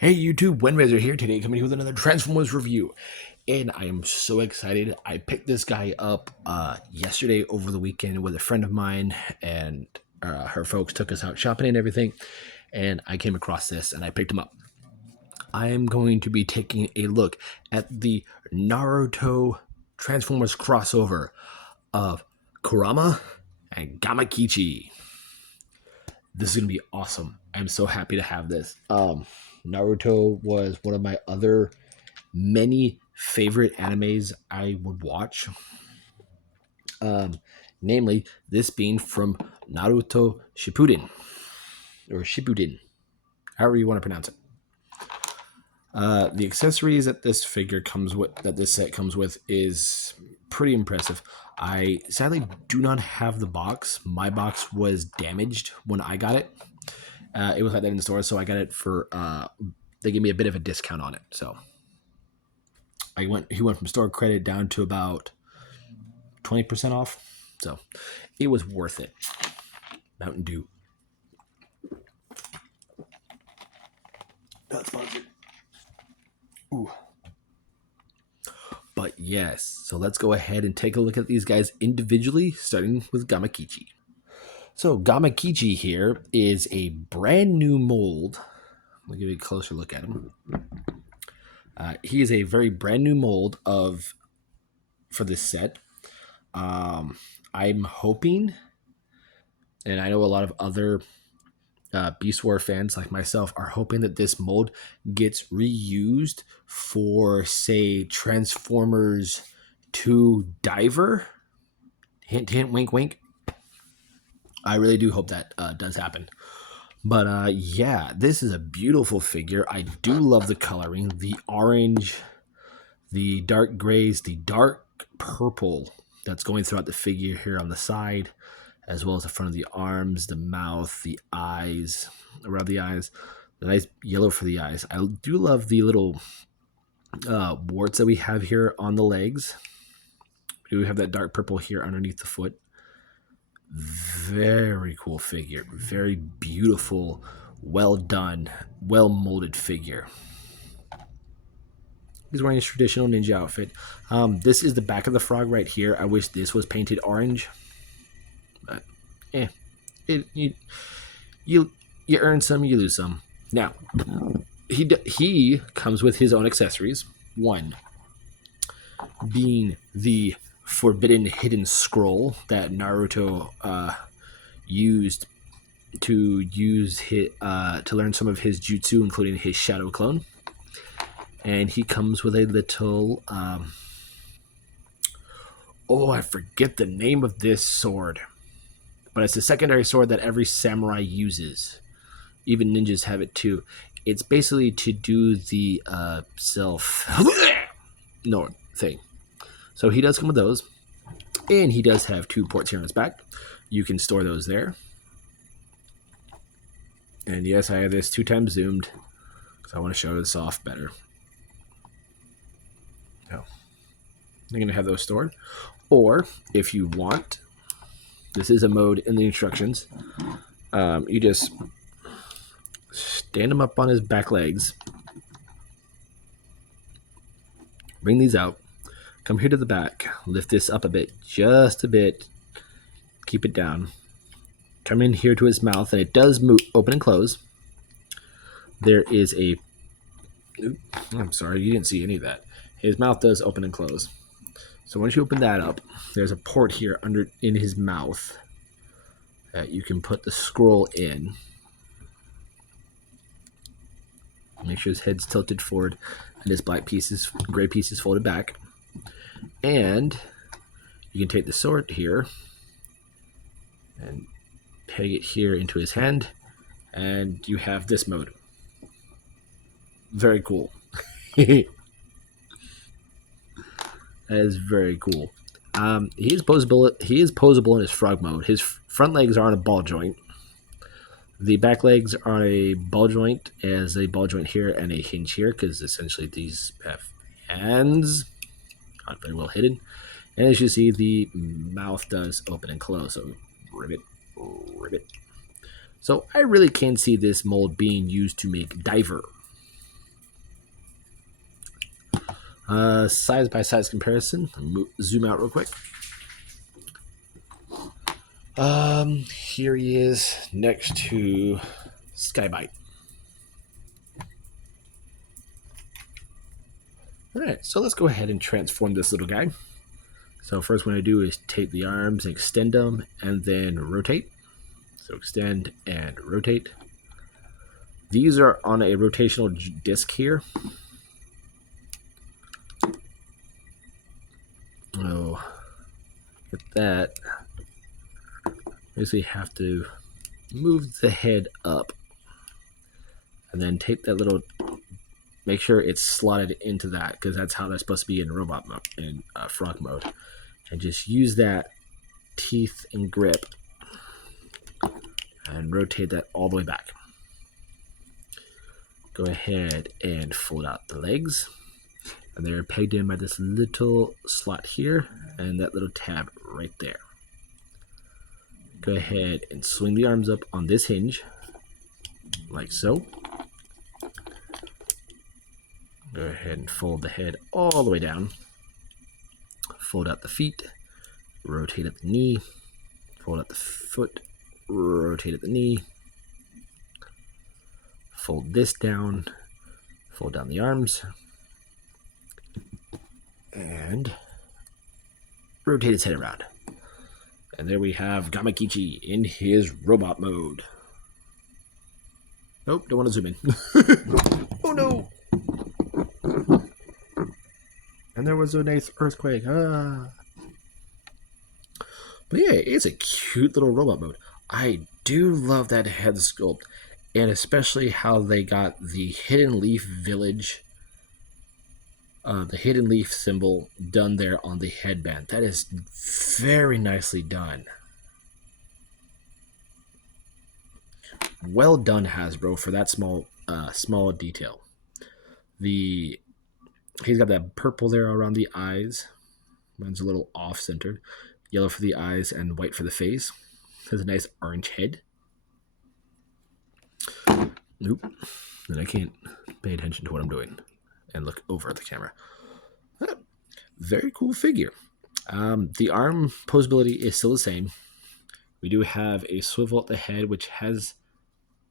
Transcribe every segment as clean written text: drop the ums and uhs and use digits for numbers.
Hey YouTube, Wendrazor here today, coming here with another Transformers review. And I am so excited. I picked this guy up yesterday over the weekend with a friend of mine, and her folks took us out shopping and everything. And I came across this and I picked him up. I am going to be taking a look at the Naruto Transformers crossover of Kurama and Gamakichi. This is going to be awesome. I'm so happy to have this. Naruto was one of my other many favorite animes I would watch. Um, Namely, this being from Naruto Shippuden, or Shippuden, however you want to pronounce it. The accessories that this figure comes with, that this set comes with, is pretty impressive. I sadly do not have the box. My box was damaged when I got it. It was like that in the store, so I got it for. They gave me a bit of a discount on it, so he went from store credit down to about 20% off. So it was worth it. Mountain Dew. Not sponsored. Ooh. But yes, so let's go ahead and take a look at these guys individually, starting with Gamakichi. So Gamakichi here is a brand new mold. I'll give you a closer look at him. He is a very brand new mold for this set. I'm hoping, and I know a lot of other Beast War fans like myself are hoping that this mold gets reused for, say, Transformers 2 Diver. Hint, hint, wink, wink. I really do hope that does happen. But yeah, this is a beautiful figure. I do love the coloring. The orange, the dark grays, the dark purple that's going throughout the figure here on the side, as well as the front of the arms, the mouth, the eyes, around the eyes, the nice yellow for the eyes. I do love the little warts that we have here on the legs. We do have that dark purple here underneath the foot. Very cool figure. Very beautiful, well done, well molded figure. He's wearing his traditional ninja outfit. This is the back of the frog right here. I wish this was painted orange. But, you earn some, you lose some. Now, he comes with his own accessories. One being the forbidden hidden scroll that Naruto used to learn some of his jutsu, including his shadow clone. And he comes with a little I forget the name of this sword, but it's a secondary sword that every samurai uses. Even ninjas have it too. It's basically to do the self no thing. So he does come with those, and he does have 2 ports here on his back. You can store those there. And yes, I have this 2 times zoomed because I want to show this off better. So I'm going to have those stored. Or if you want, this is a mode in the instructions. You just stand him up on his back legs, bring these out, come here to the back, lift this up a bit, just a bit, keep it down, come in here to his mouth, and it does move, open and close. There is I'm sorry, you didn't see any of that. His mouth does open and close. So once you open that up, there's a port here in his mouth that you can put the scroll in. Make sure his head's tilted forward and his gray piece is folded back. And you can take the sword here and peg it here into his hand, and you have this mode. Very cool. That is very cool. He is posable in his frog mode. His front legs are on a ball joint. The back legs are on a ball joint, as a ball joint here and a hinge here, because essentially these have hands. Not very well hidden. And as you see, the mouth does open and close. So ribbit, ribbit. So I really can see this mold being used to make Diver. Size by size comparison. Zoom out real quick. Here he is next to Skybite. All right, so let's go ahead and transform this little guy. So first what I do is take the arms and extend them and then rotate. So extend and rotate. These are on a rotational disc here. Oh, get that. Basically have to move the head up and then take that little, make sure it's slotted into that because that's how that's supposed to be in robot mode, in frog mode. And just use that teeth and grip and rotate that all the way back. Go ahead and fold out the legs. And they're pegged in by this little slot here and that little tab right there. Go ahead and swing the arms up on this hinge, like so. Go ahead and fold the head all the way down. Fold out the feet, rotate at the knee, fold out the foot, rotate at the knee. Fold this down, fold down the arms, and rotate his head around. And there we have Gamakichi in his robot mode. Nope, don't want to zoom in. Oh no! And there was a nice earthquake. Ah. But yeah, it's a cute little robot mode. I do love that head sculpt. And especially how they got the Hidden Leaf Village, the Hidden Leaf symbol done there on the headband. That is very nicely done. Well done, Hasbro, for that small detail. He's got that purple there around the eyes. Mine's a little off-centered. Yellow for the eyes and white for the face. Has a nice orange head. Nope. Then I can't pay attention to what I'm doing and look over at the camera. Very cool figure. The arm posability is still the same. We do have a swivel at the head, which has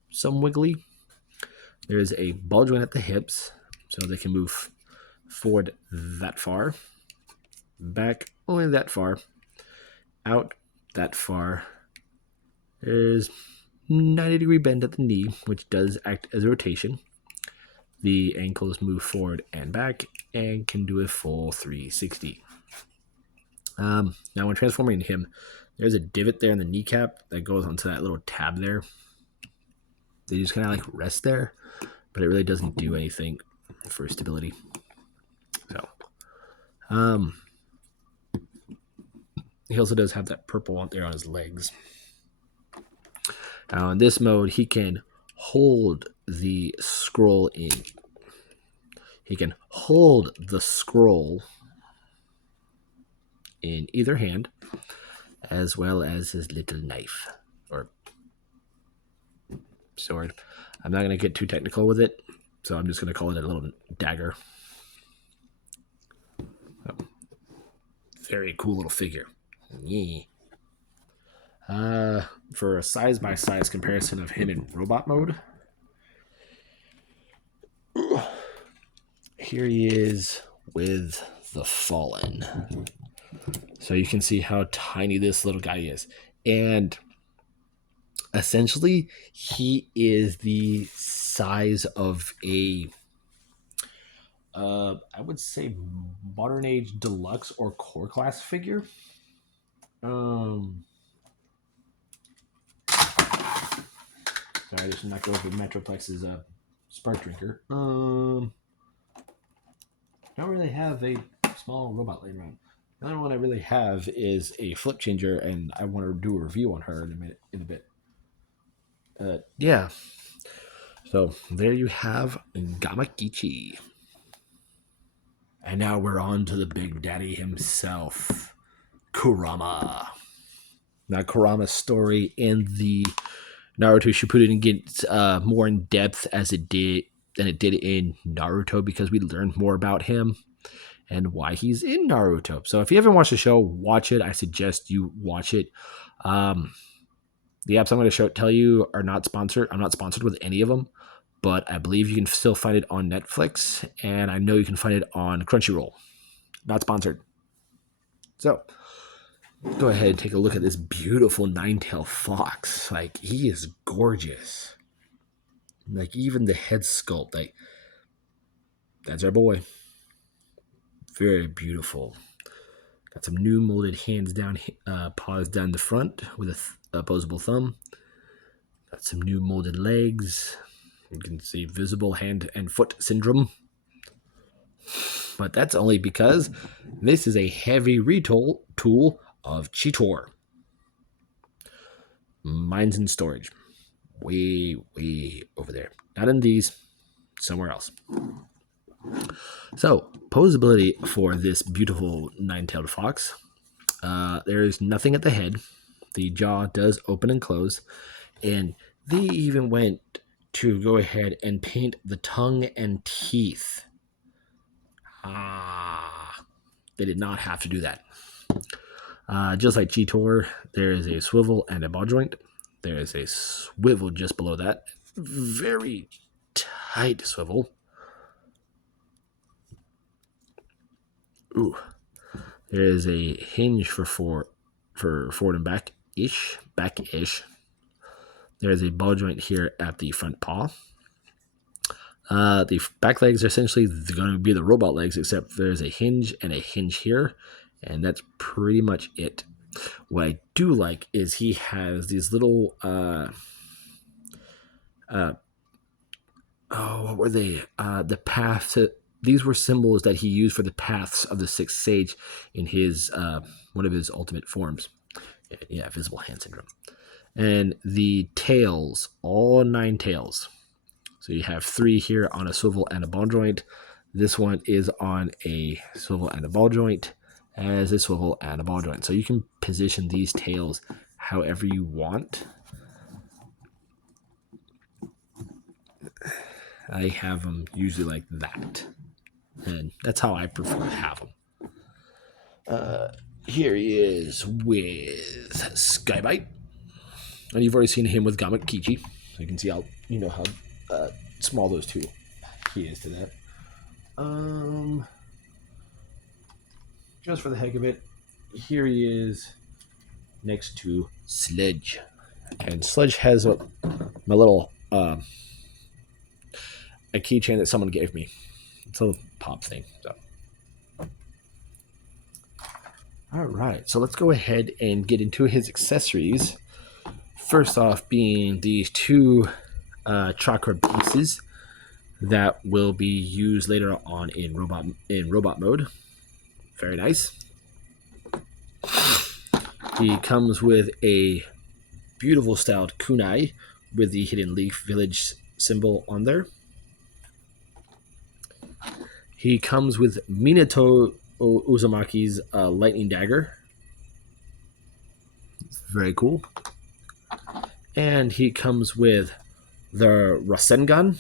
some wiggly. There's a ball joint at the hips, so they can move forward that far, back only that far, out that far. There's 90-degree bend at the knee, which does act as a rotation. The ankles move forward and back and can do a full 360. Now when transforming him, there's a divot there in the kneecap that goes onto that little tab there. They just kind of like rest there, but it really doesn't do anything for stability. So, he also does have that purple one there on his legs. Now in this mode, he can hold the scroll in. He can hold the scroll in either hand, as well as his little knife or sword. I'm not going to get too technical with it, so I'm just going to call it a little dagger. Oh, very cool little figure. Yeah. For a size-by-size comparison of him in robot mode, here he is with the Fallen. So you can see how tiny this little guy is. And essentially, he is the size of a, I would say, modern age deluxe or core class figure. Sorry, I just not go over Metroplex's spark drinker. Don't really have a small robot laying around. The only one I really have is a flip changer, and I want to do a review on her in a bit. Yeah. So there you have Gamakichi. And now we're on to the big daddy himself, Kurama. Now Kurama's story in the Naruto Shippuden gets more in depth as it did than it did in Naruto because we learned more about him. and why he's in Naruto. So if you haven't watched the show, watch it. I suggest you watch it. The apps I'm going to tell you are not sponsored. I'm not sponsored with any of them, but I believe you can still find it on Netflix, and I know you can find it on Crunchyroll. Not sponsored. So go ahead and take a look at this beautiful nine-tailed fox. Like, he is gorgeous. Like, even the head sculpt, like, that's our boy. Very beautiful. Got some new molded hands down, paws down the front with a opposable thumb. Got some new molded legs. You can see visible hand and foot syndrome. But that's only because this is a heavy retool tool of Cheetor. Mine's in storage. Way over there. Not in these. Somewhere else. So, posability for this beautiful nine-tailed fox. There is nothing at the head. The jaw does open and close. And they even went to go ahead and paint the tongue and teeth. They did not have to do that. Just like Cheetor, there is a swivel and a ball joint. There is a swivel just below that. Very tight swivel. Ooh. There is a hinge for forward and back-ish. There is a ball joint here at the front paw. The back legs are essentially going to be the robot legs, except there's a hinge and a hinge here, and that's pretty much it. What I do like is he has these little what were they? The paths. These were symbols that he used for the paths of the sixth sage in his one of his ultimate forms. Yeah, visible hand syndrome. And the tails, all 9 tails. So you have 3 here on a swivel and a ball joint. This one is on a swivel and a ball joint, as a swivel and a ball joint. So you can position these tails however you want. I have them usually like that. And that's how I prefer to have them. Here he is with Skybite. And you've already seen him with Gamakichi. So you can see how, how small those two he is to that. Just for the heck of it, here he is next to Sledge. And Sledge has my little a keychain that someone gave me. It's a little pop thing. So, all right. So let's go ahead and get into his accessories. First off, being these 2 chakra pieces that will be used later on in robot mode. Very nice. He comes with a beautiful styled kunai with the Hidden Leaf Village symbol on there. He comes with Minato Uzumaki's lightning dagger. Very cool. And he comes with the Rasengan,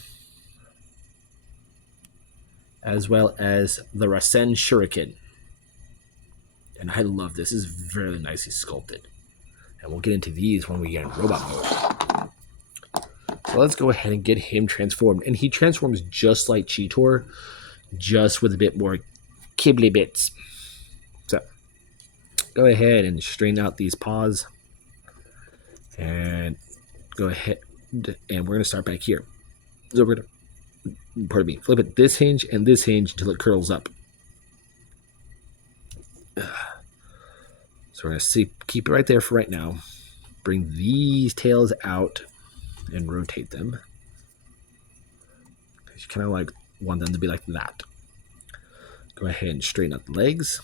as well as the Rasen Shuriken. And I love this. This is very nicely sculpted. And we'll get into these when we get in robot mode. So let's go ahead and get him transformed. And he transforms just like Cheetor, just with a bit more kibbly bits. So go ahead and straighten out these paws. And go ahead, and we're going to start back here. So we're going to, flip it this hinge and this hinge until it curls up. So we're going to keep it right there for right now. Bring these tails out and rotate them. You kind of like want them to be like that. Go ahead and straighten up the legs.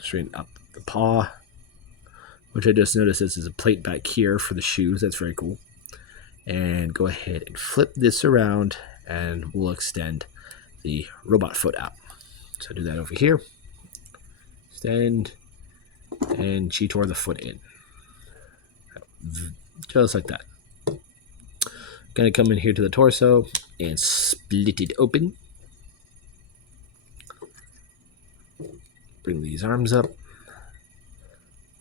Straighten up the paw, which I just noticed this is a plate back here for the shoes. That's very cool. And go ahead and flip this around and we'll extend the robot foot out. So do that over here. Extend and Cheetor the foot in. Just like that. Gonna come in here to the torso and split it open. bring these arms up,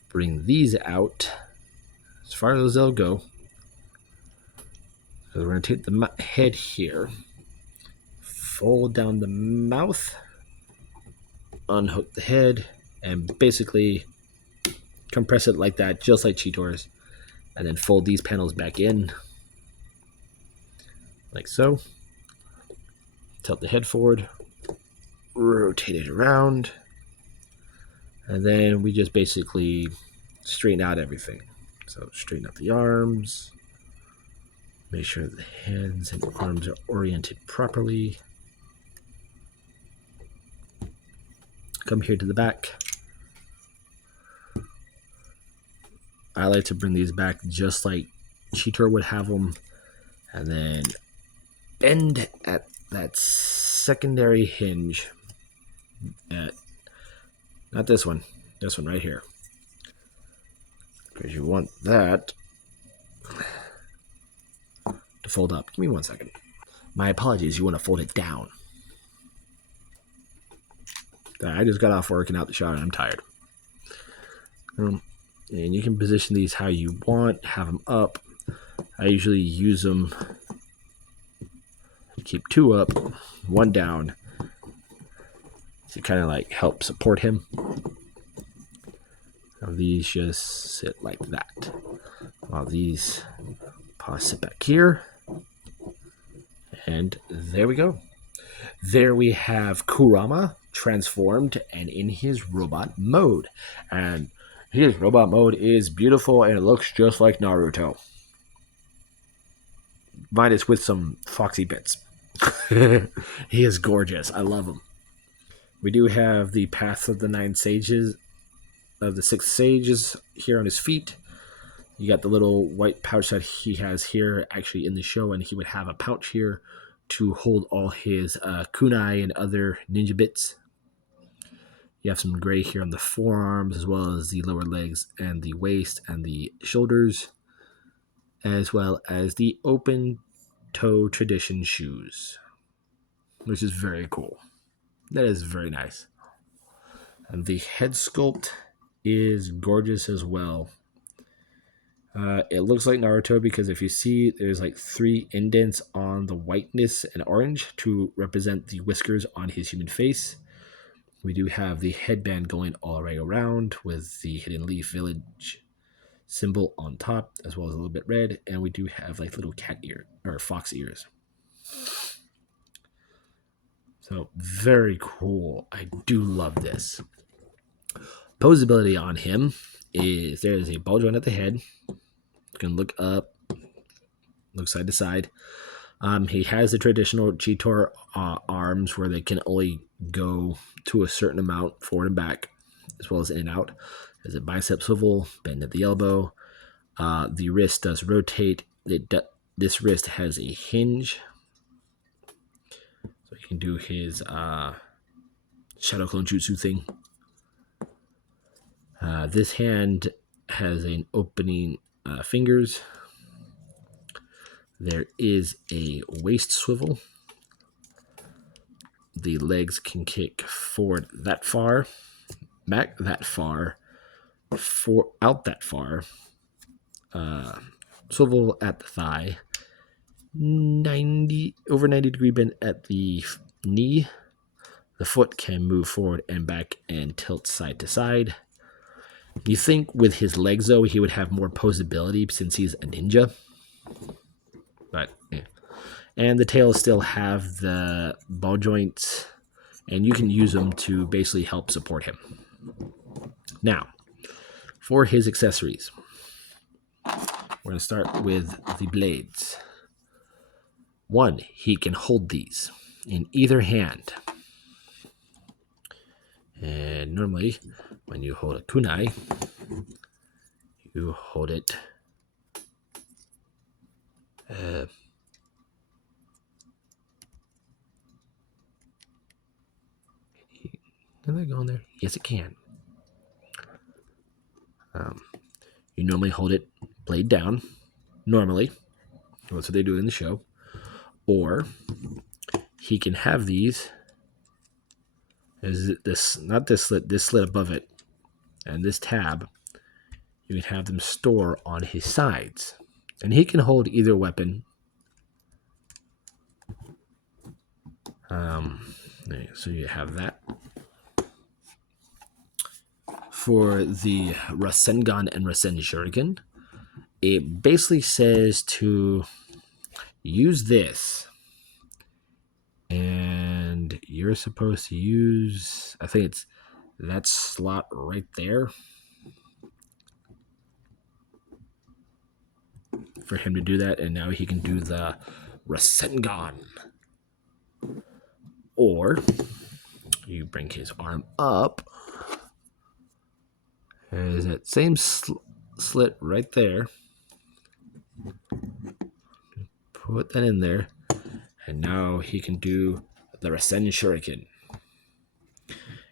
bring these out as far as they'll go. So we're going to take the head here, fold down the mouth, unhook the head, and basically compress it like that, just like Cheetor's, and then fold these panels back in, like so. Tilt the head forward, rotate it around, and then we just basically straighten out everything. So straighten out the arms, make sure the hands and arms are oriented properly. Come here to the back. I like to bring these back just like Cheetor would have them, and then end at that secondary hinge. Not this one right here, because you want that to fold up. Give me 1 second. My apologies, you want to fold it down. I just got off work and out the shower and I'm tired. And you can position these how you want, have them up. I usually use them to keep 2 up, 1 down, to kind of like help support him. Now these just sit like that, while these paws sit back here. And there we go. There we have Kurama transformed and in his robot mode. And his robot mode is beautiful and it looks just like Naruto. Minus with some foxy bits. He is gorgeous. I love him. We do have the Path of the 9 Sages, of the 6 Sages here on his feet. You got the little white pouch that he has here actually in the show, and he would have a pouch here to hold all his kunai and other ninja bits. You have some gray here on the forearms, as well as the lower legs and the waist and the shoulders, as well as the open toe tradition shoes, which is very cool. That is very nice. And the head sculpt is gorgeous as well. It looks like Naruto because if you see, there's like 3 indents on the whiteness and orange to represent the whiskers on his human face. We do have the headband going all the way around with the Hidden Leaf Village symbol on top, as well as a little bit red. And we do have like little cat ear or fox ears. So very cool. I do love this. Posability on him is there's a ball joint at the head. You can look up, look side to side. He has the traditional Cheetor arms where they can only go to a certain amount forward and back, as well as in and out. There's a bicep swivel, bend at the elbow. The wrist does rotate. This wrist has a hinge, so you can do his Shadow Clone Jutsu thing. This hand has an opening fingers. There is a waist swivel. The legs can kick forward that far, back that far, out that far. Swivel at the thigh. Over 90 degree bend at the knee. The foot can move forward and back and tilt side to side. You think with his legs, though, he would have more posability since he's a ninja. But, yeah. And the tails still have the ball joints, and you can use them to basically help support him. Now, for his accessories, we're going to start with the blades. 1, he can hold these in either hand. And normally, when you hold a kunai, you hold it can that go in there? Yes, it can. You normally hold it blade down. Normally, that's what they do in the show. Or he can have these is this, not this slit above it, and this tab. You can have them store on his sides, and he can hold either weapon. So you have that. For the Rasengan and Rasen Shuriken, it basically says to use this, and you're supposed to use, I think it's that slot right there for him to do that, and now he can do the Rasengan. Or you bring his arm up. There's that same slit right there. Put that in there, and now he can do the Rasen Shuriken.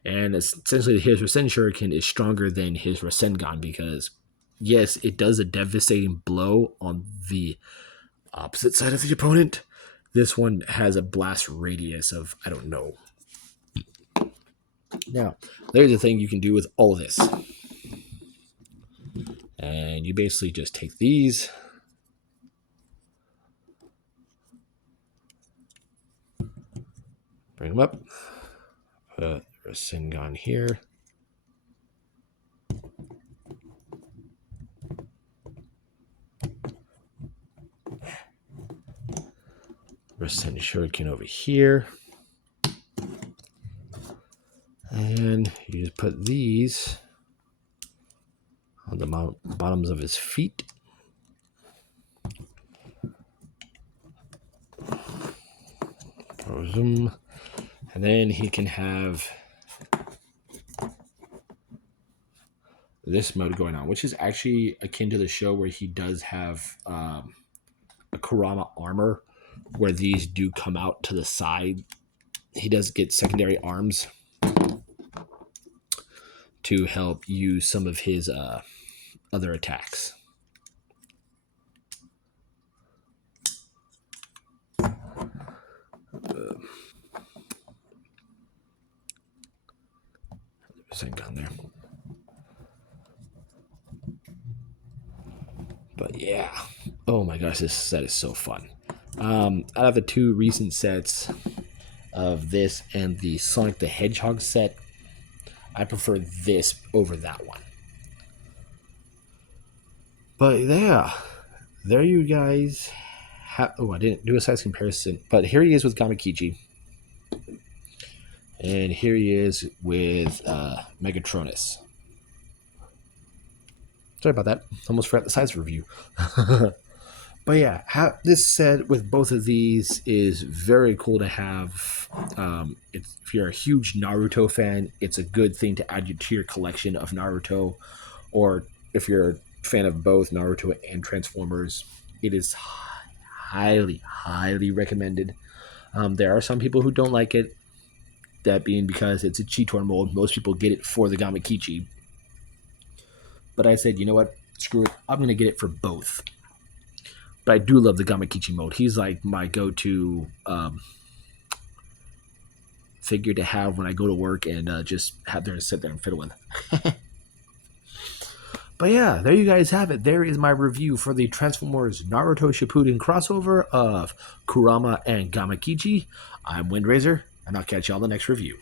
And essentially, his Rasen Shuriken is stronger than his Rasengan because, yes, it does a devastating blow on the opposite side of the opponent. This one has a blast radius of, I don't know. Now, there's the thing you can do with all of this. And you basically just take these. Bring them up. Put Rasengan here. Rasen Shuriken over here. And you just put these on the bottoms of his feet. Pose them. And then he can have this mode going on, which is actually akin to the show where he does have a Kurama armor, where these do come out to the side. He does get secondary arms to help use some of his other attacks. Same gun there. But yeah, oh my gosh, this set is so fun. Out of the two recent sets of this and the Sonic the Hedgehog set, I prefer this over that one. But yeah, there you guys have. Oh, I didn't do a size comparison, but here he is with Gamakichi. And here he is with Megatronus. Sorry about that. Almost forgot the size review. But yeah, this set with both of these is very cool to have. If you're a huge Naruto fan, it's a good thing to add to your collection of Naruto. Or if you're a fan of both Naruto and Transformers, it is highly, highly recommended. There are some people who don't like it, that being because it's a Cheetor mold. Most people get it for the Gamakichi. But I said, you know what? Screw it. I'm going to get it for both. But I do love the Gamakichi mode. He's like my go-to figure to have when I go to work and just have there to sit there and fiddle with. But yeah, there you guys have it. There is my review for the Transformers Naruto Shippuden crossover of Kurama and Gamakichi. I'm Windraiser, and I'll catch y'all in the next review.